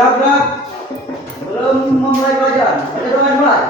Siap, gerak. Belum memulai pelajaran. Baca doa dimulai.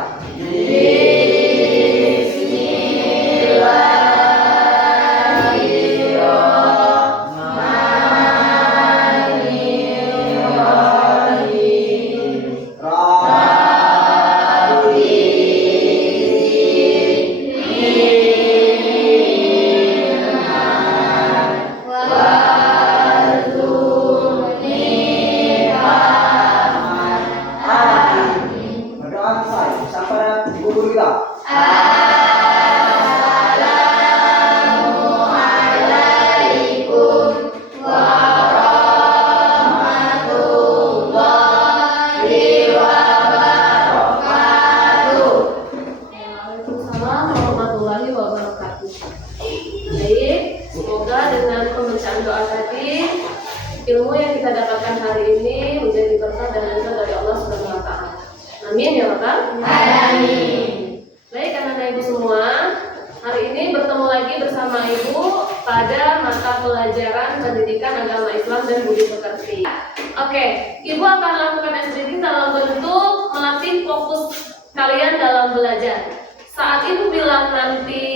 Ilmu yang kita dapatkan hari ini menjadi berkah dan anugerah dari Allah Subhanahu wa taala. Amin ya Bapak. Amin. Baik anak-anak Ibu semua, hari ini bertemu lagi bersama Ibu pada mata pelajaran Pendidikan Agama Islam dan Budi Pekerti. Oke, Ibu akan lakukan SDG dalam bentuk melatih fokus kalian dalam belajar. Saat Ibu bilang nanti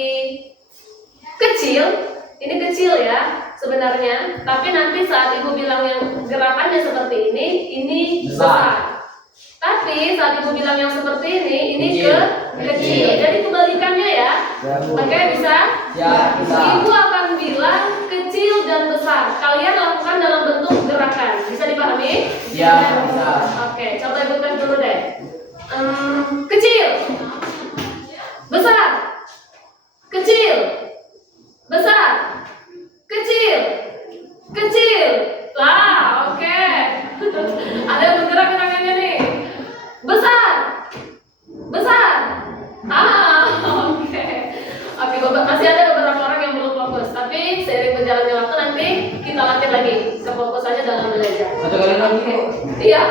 kecil, ini kecil ya sebenarnya, tapi nanti saat Ibu bilang yang gerakannya seperti ini besar. Tapi saat Ibu bilang yang seperti ini kecil. Jadi kebalikannya ya. Oke, bisa? Ya, bisa. Ibu akan bilang kecil dan besar. Kalian lakukan dalam bentuk gerakan. Bisa dipahami? Ya, bisa. Oke, coba Ibu tes dulu deh. Kecil. Besar. Kecil. Besar. Kecil. Kecil. Lah, oke. Ada yang bergerak tangannya nih. Besar. Besar. Oke. Oke, masih ada beberapa orang yang belum fokus, tapi seiring berjalannya waktu nanti kita latih lagi kefokusannya dalam belajar. Satu kali lagi, Bu. Iya.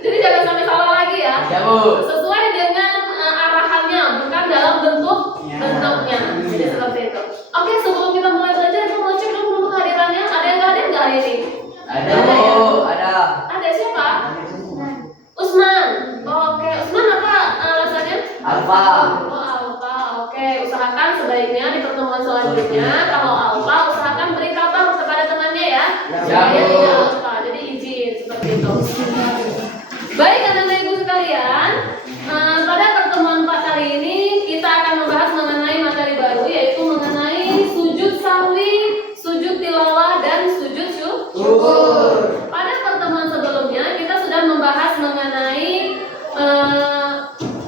Jadi jangan sampai salah lagi ya. Ya, Bu. Sesuai dengan arahannya, bukan dalam bentuknya. Jadi seperti itu. Oke, sebelum kita mulai belajar, Ibu mau cek dulu kehadirannya. Ada yang nggak hadir nggak hari ini? Ada, ya? Bu. Ada. Ada siapa? Usman. Oke, Usman apa alasannya? Alfa. Oh, Alfa. Oke, usahakan sebaiknya di pertemuan selanjutnya kalau Alfa usahakan beri kabar kepada temannya ya. Ya, Saya Bu. tidak Alfa, jadi izin seperti itu. Baik anak-anak Ibu sekalian, pada pertemuan 4 kali ini kita akan membahas mengenai materi baru, yaitu mengenai sujud sahwi, sujud tilawah, dan sujud syukur. Pada pertemuan sebelumnya kita sudah membahas mengenai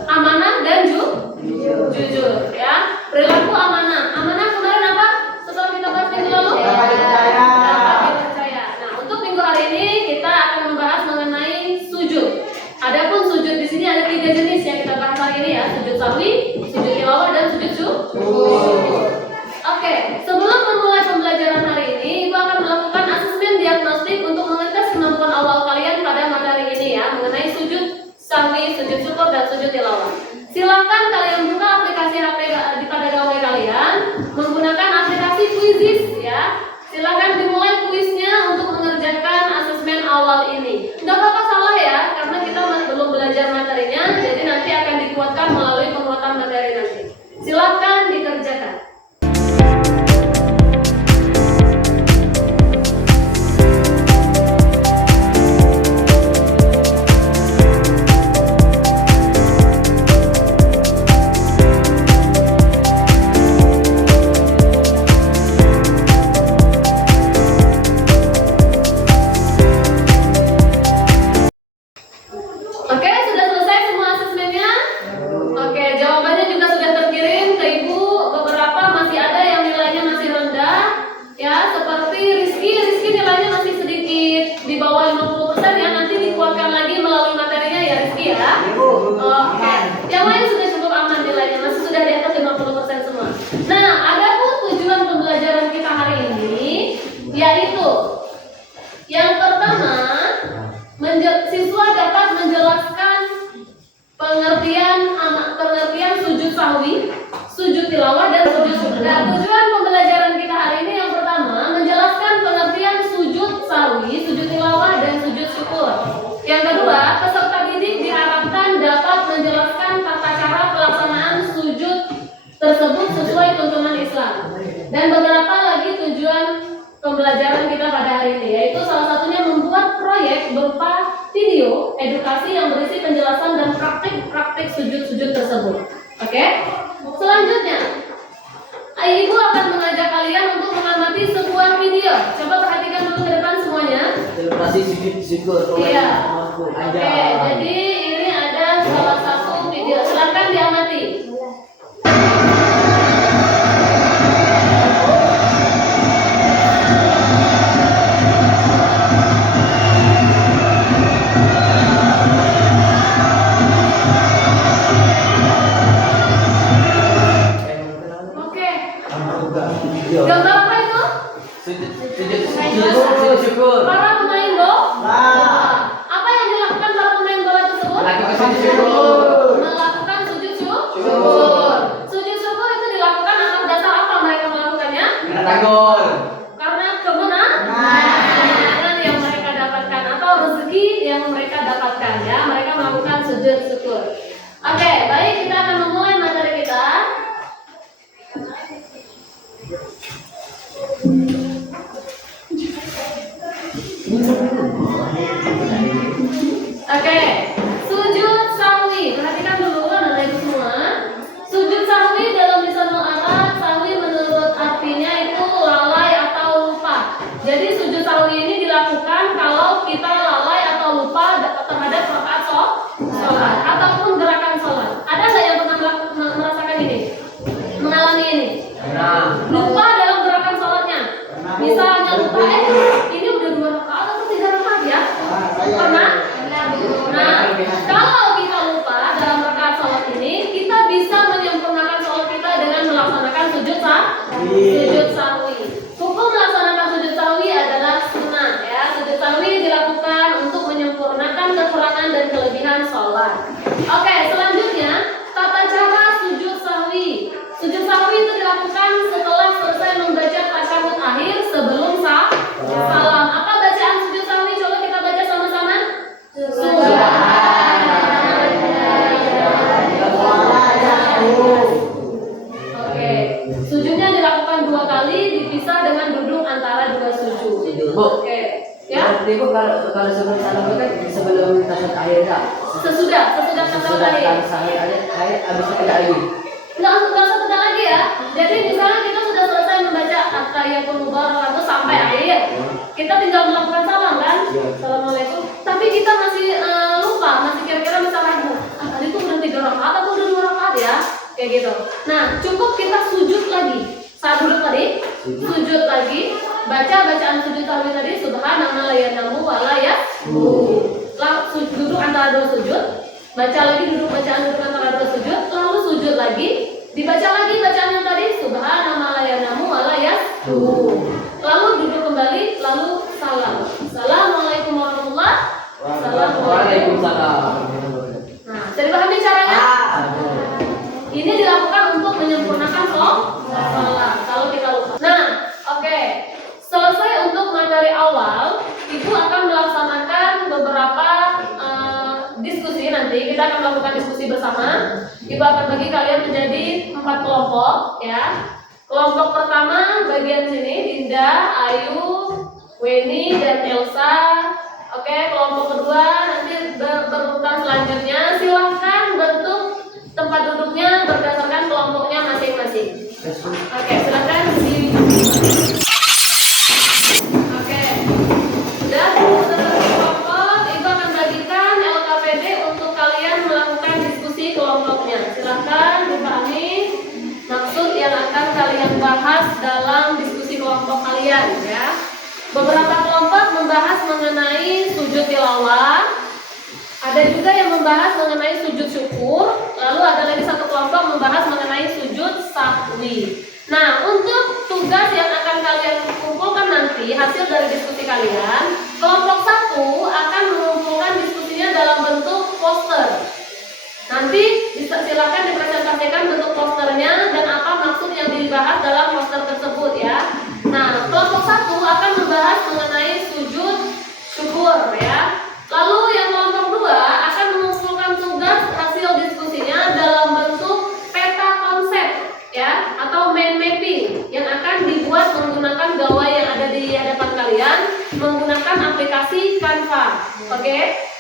amanah dan jujur ya. Perilaku amanah. Amanah kemarin apa? Setelah kita bahas minggu lalu? Dapat dipercaya. Dapat dipercaya. Nah, untuk minggu hari ini kita akan membahas mengenai sujud. Adapun sujud di sini ada 3 jenis yang kita bahas hari ini ya. Sujud sahwi, sujud tilawah, dan sujud syukur. Oke, sebelum memulai pembelajaran hari ini, Ibu akan melakukan asesmen diagnostik untuk mengetes kemampuan awal kalian pada materi ini ya, mengenai sujud sahwi, sujud syukur, dan sujud tilawah. Silakan kalian buka aplikasi HP pada gawai kalian menggunakan aplikasi Quizizz ya. Silakan dimulai kuisnya untuk mengerjakan asesmen awal ini. Nggak apa-apa salah ya, karena kita belum belajar materinya, jadi nanti akan dikuatkan melalui penguatan materi nanti. Silakan dikerjakan. Oke, sudah selesai semua asesmennya? Oke, jawabannya juga sudah terkirim ke Ibu. Beberapa masih ada yang nilainya masih rendah. Ya, seperti Rizky nilainya masih sedikit di bawah 50% ya. Nanti dikuatkan lagi melalui materinya ya Rizky ya. Oke, yang lain sudah cukup aman nilainya, masih sudah di atas 50% semua. Nah, adapun tujuan pembelajaran kita hari ini yaitu yang pertama, siswa dapat menjelaskan pengertian sujud sahwi, sujud tilawah, dan sujud syukur. Nah, tujuan pembelajaran kita hari ini yang pertama menjelaskan pengertian sujud sahwi, sujud tilawah, dan sujud syukur. Yang Dan beberapa lagi tujuan pembelajaran kita pada hari ini, yaitu salah satunya membuat proyek berupa video edukasi yang berisi penjelasan dan praktik-praktik sujud-sujud tersebut. Oke? Selanjutnya, Ibu akan mengajak kalian untuk mengamati sebuah video. Coba perhatikan dulu ke depan semuanya. Ilustrasi sujud syukur. Iya. Oke, jadi ini ada salah satu video. Silakan diamati. Oke. Gambar apa itu? Sujud syukur. Para pemain bola. Nah. Apa yang dilakukan para pemain bola tersebut? Melakukan sujud syukur. Melakukan sujud syukur. Sujud syukur itu dilakukan atas dasar apa mereka melakukannya? Karena gol. Karena kemenangan yang mereka dapatkan atau rezeki yang mereka dapatkan, ya. Mereka melakukan sujud syukur. Oke, baik, kita akan memulai materi kita. Oke, sujud sahwi. Perhatikan dulu anak ibu semua. Sujud sahwi dalam lisanul Arab, sahwi menurut artinya itu lalai atau lupa. Jadi sujud sahwi ini dilakukan kalau kita lalai atau lupa terhadap rakaat sholat ataupun gerakan sholat. Ada nggak yang pernah merasakan ini? Mengalami ini? Lupa dalam gerakan sholatnya. Misalnya lupa, ini udah 2 rakaat atau 3 rakaat ya? Pernah? Nah, kalau kita lupa dalam rakaat sholat ini, kita bisa menyempurnakan sholat kita dengan melaksanakan sujud sahwi. Hukum melaksanakan sujud sahwi adalah sunnah, ya. Sujud sahwi dilakukan untuk menyempurnakan kekurangan dan kelebihan sholat. Oke, selanjutnya tata cara sujud sahwi. Sujud sahwi itu dilakukan setelah selesai membaca tasyahud akhir sebelum salam. Apa bacaan sujud sahwi? Coba kita baca sama-sama. Oke, sujudnya dilakukan 2 kali, dipisah dengan duduk antara 2 sujud. Oke, ya. Ibu kalau sebelum salam kan sebelum tasyahud akhir dah. Sesudah tasyahud akhir. Habis itu tidak lagi. Nggak usah tegak lagi ya. Jadi misalnya kita sudah selesai membaca at-tahiyyatul mubarakatuh sampai akhir, kita tinggal melakukan salam kan? Assalamualaikum. Tapi kita masih lupa, masih kira-kira bisa ragu. Tadi tuh udah 3 rakaat atau udah 2 rakaat ya? Kayak gitu. Nah, cukup kita sujud lagi. Saat duduk tadi, sujud lagi, baca bacaan sujud sahwi tadi, subhanallah la yanamu wa la duduk antara 2 sujud. Baca lagi bacaan duduk antara 2 sujud, lalu sujud lagi, dibaca lagi bacaan yang tadi, subhanallah la yanamu wa la lalu duduk kembali, lalu salam. Assalamualaikum warahmatullahi wabarakatuh. Waalaikumsalam. Nah, jadi pahami caranya? Ini dilakukan untuk menyempurnakan sholat kalau kita lupa. Nah, oke. Selesai untuk materi awal, Ibu akan melaksanakan beberapa diskusi. Nanti kita akan melakukan diskusi bersama. Ibu akan bagi kalian menjadi 4 kelompok, ya. Kelompok pertama bagian sini Dinda, Ayu, Weni, dan Elsa. Oke, kelompok kedua nanti berurutan selanjutnya. Silahkan bentuk tempat duduknya berdasarkan kelompoknya masing-masing. Oke, silahkan Oke, dan seperti kelompok, Ibu akan bagikan LKPD untuk kalian melakukan diskusi kelompoknya. Silahkan dipahami maksud yang akan kalian bahas dalam diskusi kelompok kalian, ya. Beberapa kelompok membahas mengenai sujud tilawah, ada juga yang membahas mengenai sujud syukur, lalu ada lagi satu kelompok membahas mengenai sujud sahwi. Nah, untuk tugas yang akan kalian kumpulkan nanti hasil dari diskusi kalian, kelompok 1 akan mengumpulkan diskusinya dalam bentuk poster. Nanti silakan dipresentasikan bentuk posternya dan apa maksud yang dibahas dalam poster tersebut, ya. Nah, kelompok 1 akan membahas mengenai sujud syukur, ya. Lalu yang kelompok 2 akan mengumpulkan tugas hasil diskusinya dalam bentuk peta konsep, ya, atau mind mapping yang akan menggunakan aplikasi Canva. Oke?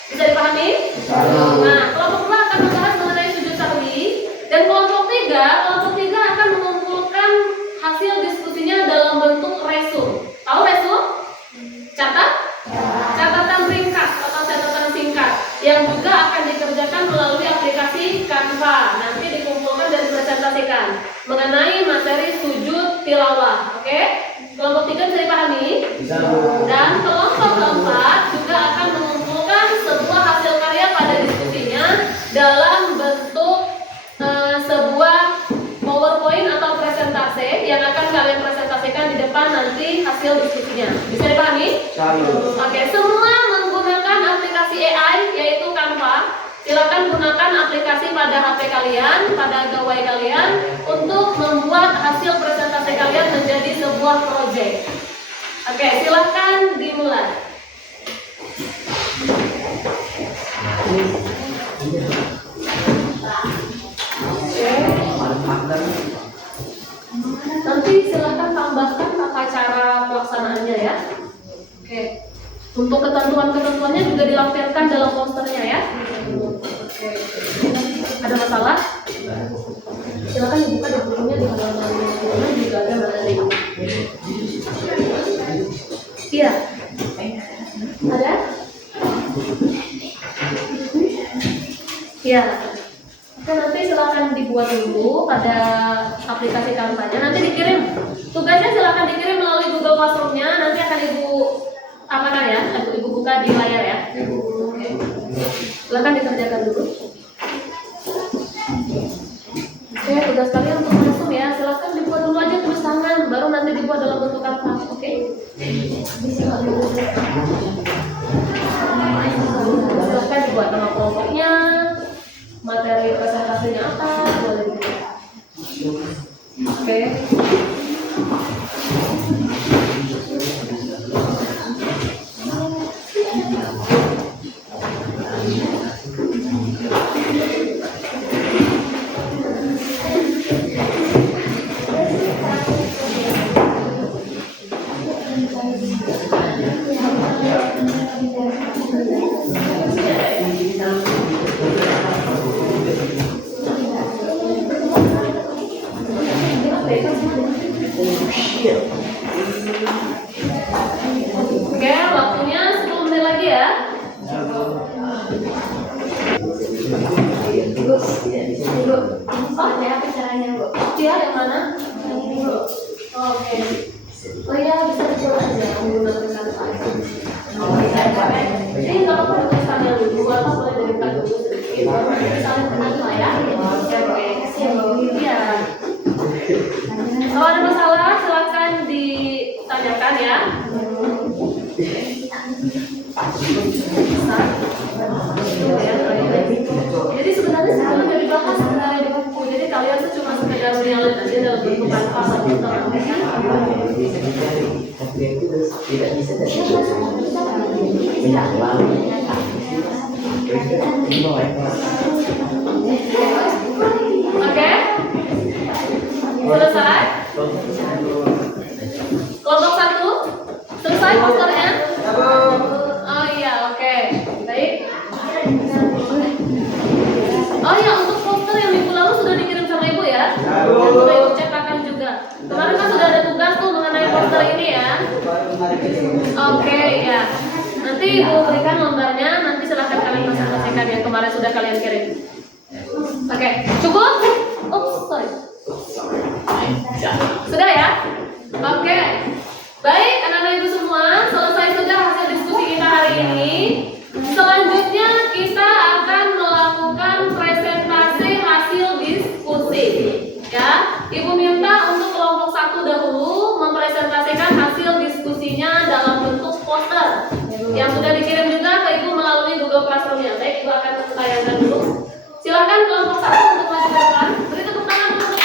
Bisa dipahami? Nah, kelompok 2 akan membahas mengenai sujud sahwi dan kelompok 3 akan mengumpulkan hasil diskusinya dalam bentuk resume. Tahu resume? Catatan ringkas atau catatan singkat yang juga akan dikerjakan melalui aplikasi Canva. Nanti dikumpulkan dan dipresentasikan mengenai materi sujud tilawah. Oke? Kelompok 3 bisa dipahami? Dan kelompok 4 juga akan mengumpulkan sebuah hasil karya pada diskusinya dalam bentuk sebuah PowerPoint atau presentasi yang akan kalian presentasikan di depan nanti hasil diskusinya. Bisa dipahami? Oke, semua menggunakan aplikasi AI yaitu Canva. Silakan gunakan aplikasi pada HP kalian, pada gawai kalian untuk membuat hasil presentasi kalian menjadi sebuah proyek. Oke, silakan dimulai. Nanti silakan tambahkan tata cara pelaksanaannya ya. Oke. Untuk ketentuan-ketentuannya juga dilampirkan dalam posternya ya. Oke. Ada masalah? Silakan dibuka di bukunya di halaman 50 juga ada materi. Iya. Ada? Iya. Oke, nanti silakan dibuat dulu pada aplikasi Canva-nya. Nanti dikirim. Tugasnya silakan dikirim melalui Google Classroom-nya. Nanti akan Ibu apakan ya? Ibu buka di layar ya. Oke. Silakan dikerjakan dulu. Oke, tugas kalian untuk langsung ya. Silakan dibuat dulu aja tulis tangan, baru nanti dibuat dalam bentuk Canva. Oke? Silakan dibuat nama kelompoknya. Materi presentasinya apa? Boleh dibuat. Oke. Oke, waktunya 10 menit lagi ya. Oh, ya caranya, Bu. Iya, yang mana? Oke. Oh iya, bisa dicoba aja menggunakan Canva. Jadi nggak apa-apa tulisan yang dulu, atau boleh daripada dulu sedikit. Misalnya Canva ya. Oke. Iya. Kalau ada masalah silakan ditanyakan ya. Jadi sebenarnya sebelum udah dibahas sebenarnya di buku. Jadi kalian tuh cuma sekedar melihat aja dalam bentuk Canva atau Oke? Selesai? Kelompok 1 selesai posternya? Oh iya, oke. Baik. Oh iya, untuk poster yang minggu lalu sudah dikirim sama Ibu ya? Yang sudah Ibu cetakan juga. Kemarin kan sudah ada tugas tuh mengenai poster ini ya. Oke, ya. Nanti Ibu berikan lembarnya, nanti silahkan kalian presentasikan yang kemarin sudah kalian kirim. Oke, cukup? Oops, sorry. Sudah ya? Oke. Baik, anak-anak Ibu semua, selesai sudah hasil diskusi kita hari ini. Selanjutnya kita akan melakukan presentasi hasil diskusi. Ya, Ibu minta untuk kelompok 1 dahulu mempresentasikan hasil diskusinya dalam bentuk poster yang sudah dikirim juga ke Ibu melalui Google Classroom-nya. Baik, Ibu akan tayangkan dulu. Silakan kelompok 1 untuk maju ke depan. Beri tepuk tangan dulu.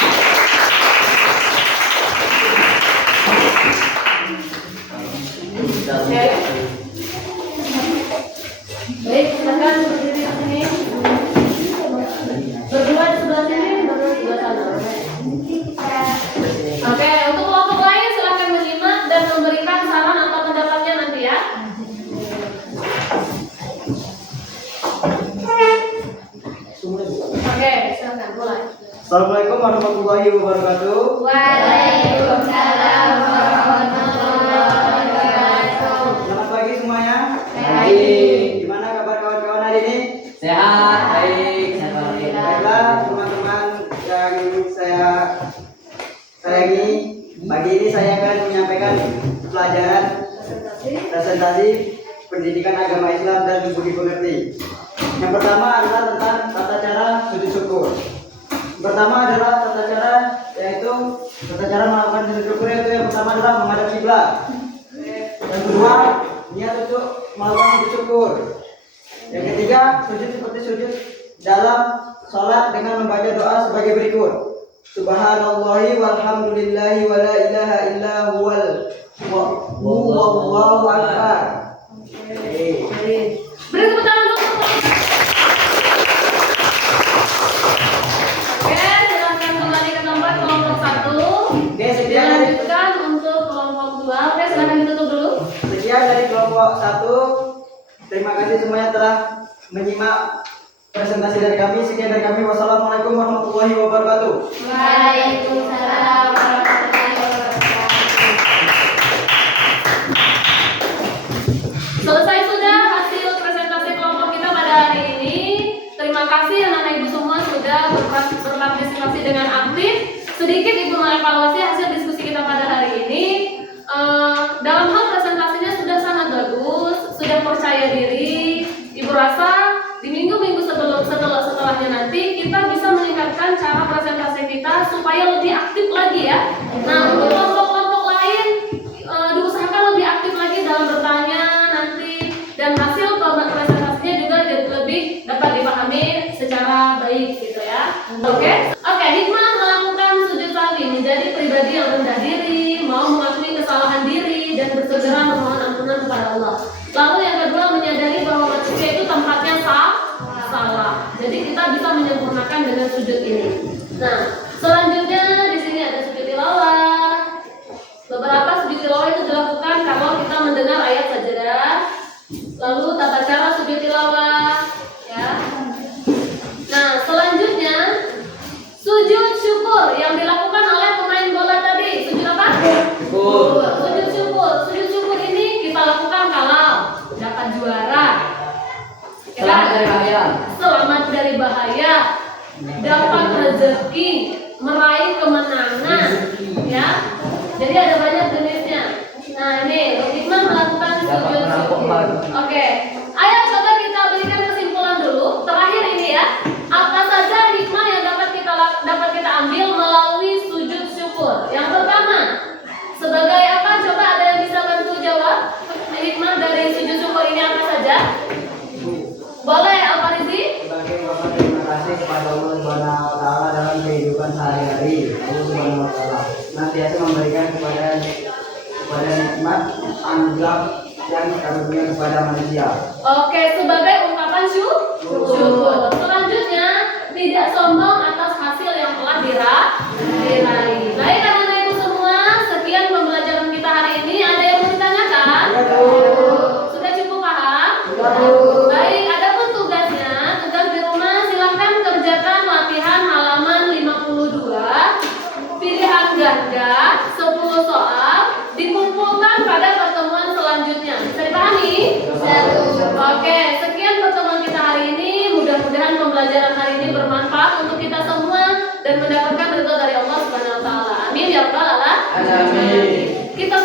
Oke. Baik, silakan berdiri di sini. Berdua di sebelah sini, berdua di sebelah sana. Assalamualaikum warahmatullahi wabarakatuh. Waalaikumsalam warahmatullahi wabarakatuh. Selamat pagi semuanya. Baik. Gimana kabar kawan-kawan hari ini? Sehat, baik, alhamdulillah. Baiklah teman-teman yang saya sayangi, pagi ini saya akan menyampaikan pelajaran presentasi pendidikan agama Islam dan budi pekerti. Yang pertama adalah tentang tata cara sujud syukur. Pertama adalah tata cara melakukan sujud syukur, yaitu yang pertama adalah menghadap kiblat. Yang kedua, niat untuk melakukan sujud syukur. Yang ketiga, sujud seperti sujud dalam sholat dengan membaca doa sebagai berikut. Subhanallahi walhamdulillahi wa la ilaha illa huwal wallahu akbar. Beri tepuk tangan dulu. Oke, silahkan kembali ke tempat kelompok 1. Oke, sekian dari, Dilanjutkan untuk kelompok 2. Oke, silahkan ditutup dulu. sekian dari kelompok 1. Terima kasih semuanya telah menyimak presentasi dari kami. Sekian dari kami. Wassalamualaikum warahmatullahi wabarakatuh. Waalaikumsalam warahmatullahi wabarakatuh. Selesai sudah hasil presentasi kelompok kita pada hari ini. Terima kasih anak-anak ibu semua sudah berpartisipasi dengan aktif. Sedikit ibu mengevaluasi hasil diskusi kita pada hari ini. Dalam hal presentasinya sudah sangat bagus, sudah percaya diri. Ibu rasa di minggu-minggu setelahnya nanti kita bisa meningkatkan cara presentasi kita supaya lebih aktif lagi ya. Nah, untuk kelompok-kelompok lain diusahakan lebih aktif lagi dalam bertanya nanti, dan hasil presentasinya juga lebih dapat dipahami secara baik gitu ya. Oke, hikmah melakukan sujud sahwi menjadi pribadi yang rendah diri, mau mengakui kesalahan diri dan bersegera memohon ampunan kepada Allah. Lalu yang kedua, menyadari bahwa manusia itu tempatnya salah. Jadi kita bisa menyempurnakan dengan sujud ini. Nah, selanjutnya di sini ada sujud tilawah. Beberapa sujud tilawah itu dilakukan kalau kita mendengar ayat sajadah. Lalu tata cara sujud tilawah, ya. Nah, selanjutnya sujud syukur yang dilakukan oleh pemain bola tadi. Sujud apa? Sujud syukur. Sujud syukur ini kita lakukan kalau dapat juara. Selamat dari bahaya, dapat rezeki, meraih kemenangan, ya. Jadi ada banyak jenisnya. Nah, ini hikmah melakukan sujud syukur. Oke, ayo coba kita berikan kesimpulan dulu. Terakhir ini ya, apa saja hikmah yang dapat kita ambil melalui sujud syukur? Yang pertama, sebagai apa? Coba ada yang bisa bantu jawab? Hikmah dari sujud syukur ini apa saja? Boleh, Al Farizi? Sebagai ungkapan terima kasih kepada Allah Subhanahu wa taala dalam kehidupan sehari-hari. Allah Subhanahu wa taala senantiasa memberikan kepada nikmat anugerah yang karunia kepada manusia. Oke, sebagai ungkapan syukur. Selanjutnya, tidak sombong atas hasil yang telah diraih. Baik, anak-anak ibu semua, sekian pembelajaran kita hari ini. Ada yang mau ditanyakan? Sudah cukup paham? Baik, adapun tugasnya, tugas di rumah silahkan kerjakan latihan halaman 52, pilihan ganda, 10 soal, dikumpulkan pada pertemuan selanjutnya. Bisa dipahami? Oke, sekian pertemuan kita hari ini. Mudah-mudahan pembelajaran hari ini bermanfaat untuk kita semua dan mendapatkan ridho dari Allah Subhanahu wa taala. Amin ya rabbal alamin. Kita